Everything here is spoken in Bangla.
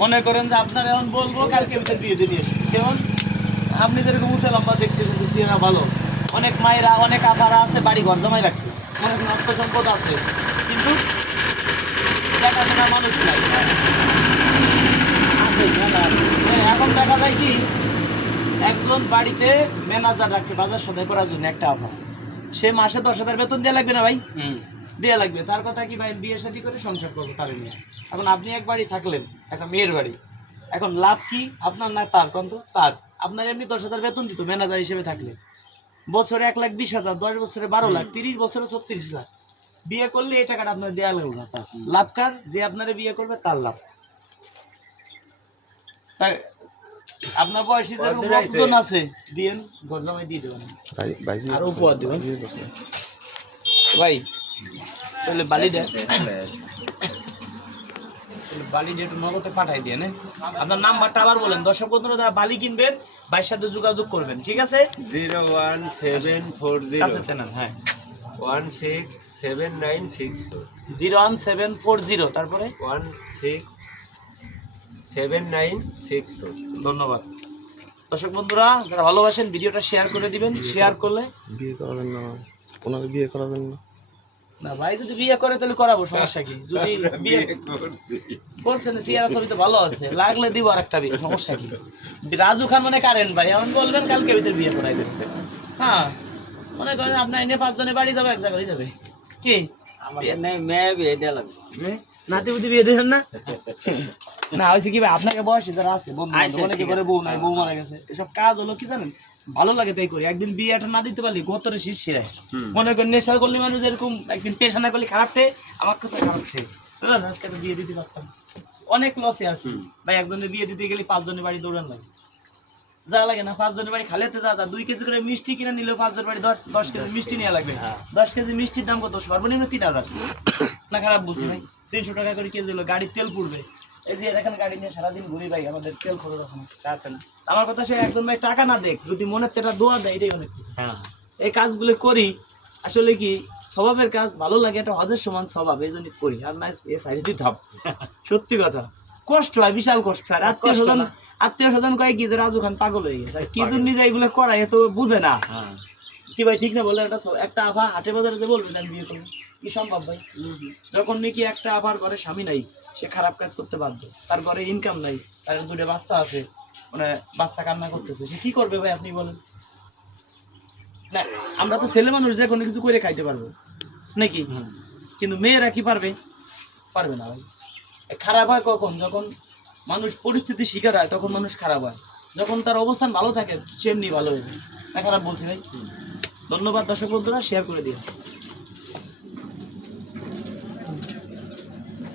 মনে করেন যে আপনার এখন বলবো কালকে ভিতরে বিয়ে দিয়ে কেমন আপনি যেরকম উঁচা লম্বা দেখতে চেনা ভালো অনেক মায়েরা অনেক আপারা আছে বাড়ি ঘর জমাই রাখছে অনেক অর্থ সম্পদ আছে কিন্তু দেখাশোনা মানুষ নাই এখন দেখা যায় কি একজন বাড়িতে ম্যানেজার রাখে বাজার সদাই করার জন্য একটা আফা সে মাসে 10,000 বেতন দেওয়া লাগবে না ভাই দেওয়া লাগবে তার কথা কি ভাই বিয়ে শাদী করে সংসার করবো তার নিয়ে এখন আপনি এক বাড়ি থাকলেন একটা মেয়ের বাড়ি এখন লাভ কি আপনার না তার কিন্তু তার আপনার এমনি 10,000 বেতন দিত ম্যানেজার হিসেবে থাকলে বছরে 1,20,000 10 বছরে 12 লাখ 30 বছরে 36 লাখ বিয়ে করলে এই টাকাটা আপনার দেওয়া লাগবে না তার লাভ কার যে আপনারে বিয়ে করবে তার লাভ তাই আপনার বয়সী যে লোকজন আছে দিয়েন গরজামাই দিয়ে দেবেন আর উপহার দেবেন ভাই তাহলে বালিটা একটু নগদে পাঠাই দিয়ে আপনার নাম্বারটা আবার বলেন দর্শক বন্ধুরা যারা বালি কিনবেন ভাইয়ের সাথে যোগাযোগ করবেন ঠিক আছে 01740 হ্যাঁ 167964 01740 তারপরে 167964 ধন্যবাদ দর্শক বন্ধুরা যারা ভালোবাসেন ভিডিওটা শেয়ার করে দিবেন শেয়ার করলে বিয়ে করাবেন না ওনাকে বিয়ে করাবেন না না ভাই যদি বিয়ে করে তাহলে করাবো সমস্যা কি যদি বিয়ে করছেন সিয়ারা ছবি তো ভালো আছে লাগলে দিব আর একটা বিয়ে সমস্যা কি রাজু খান মানে কারেন্ট ভাই এমন বলবেন কালকে ভিতরে বিয়ে করাই দেবেন হ্যাঁ মনে করেন আপনার এনে 5 জনের বাড়ি যাবে এক জায়গায় যাবে কি আমাদের মেয়ে বিয়ে দেওয়া লাগবে নাতি বুদ্ধি বিয়ে দেবেন না না হয়েছে কি ভাই আপনাকে বয়সী যারা আছে বন্ধু অনেকে করে বউ নাই বউ মারা গেছে এসব কাজ হলো কি জানেন ভালো লাগে তাই করি একদিন বিয়েটা না দিতে পারলি গোতরে শীর্ষে মনে করেন নেশা করলে মানুষ এরকম একদিন পেশা না করলে খারাপ ঠে আমার কাছে খারাপ ঠে আজকে একটা বিয়ে দিতে পারতাম অনেক লসে আছি ভাই একজনের বিয়ে দিতে গেলে 5 জনের বাড়ি দৌড়ান লাগে যা লাগে না 5 জনের বাড়ি খালেতে যা 2 কেজি করে মিষ্টি কিনে নিলেও 5 জনের বাড়ি 10 কেজি মিষ্টি নেওয়া লাগবে 10 কেজি মিষ্টির দাম কত সর্বনিম্ন 3,000 না খারাপ বলছি ভাই 300 টাকা করে কেজি হলো গাড়ির তেল পুড়বে এই যে এখানে গাড়ি নিয়ে সারাদিন ঘুরি ভাই আমাদের তেল খরচ আছে না আমার কথা সে একজন ভাই টাকা না দেখ যদি মনের তেটা দোয়া দেয় এটাই অনেক কিছু এই কাজগুলো করি আসলে কি স্বভাবের কাজ ভালো লাগে এটা হজের সমান স্বভাব এই জন্য করি আর না এ সাইডে দিতে হবে সত্যি কথা কষ্ট হয় বিশাল কষ্ট হয় আত্মীয় স্বজন কয় কি যে রাজু খান পাগল হয়ে গেছে কি জন্য যে এগুলো করায় এত বুঝে না কি ভাই ঠিক না বলে একটা আভা হাটে বাজারে যে বলবে আমি বিয়ে করবো কি সম্ভব ভাই যখন নাকি একটা আবার ঘরে স্বামী নাই সে খারাপ কাজ করতে বাধ্য তার ঘরে ইনকাম নাই তার 2টা বাচ্চা আছে মানে বাচ্চা কান্না করতেছে সে কি করবে ভাই আপনি বলেন না আমরা তো ছেলে মানুষ যে কোনো কিছু করে খাইতে পারবো নাকি কিন্তু মেয়েরা কি পারবে না ভাই খারাপ হয় কখন যখন মানুষ পরিস্থিতি শিকার হয় তখন মানুষ খারাপ হয় যখন তার অবস্থান ভালো থাকে সেমনি ভালো হয়ে যায় না খারাপ বলছি ভাই ধন্যবাদ দর্শক বন্ধুরা শেয়ার করে দিন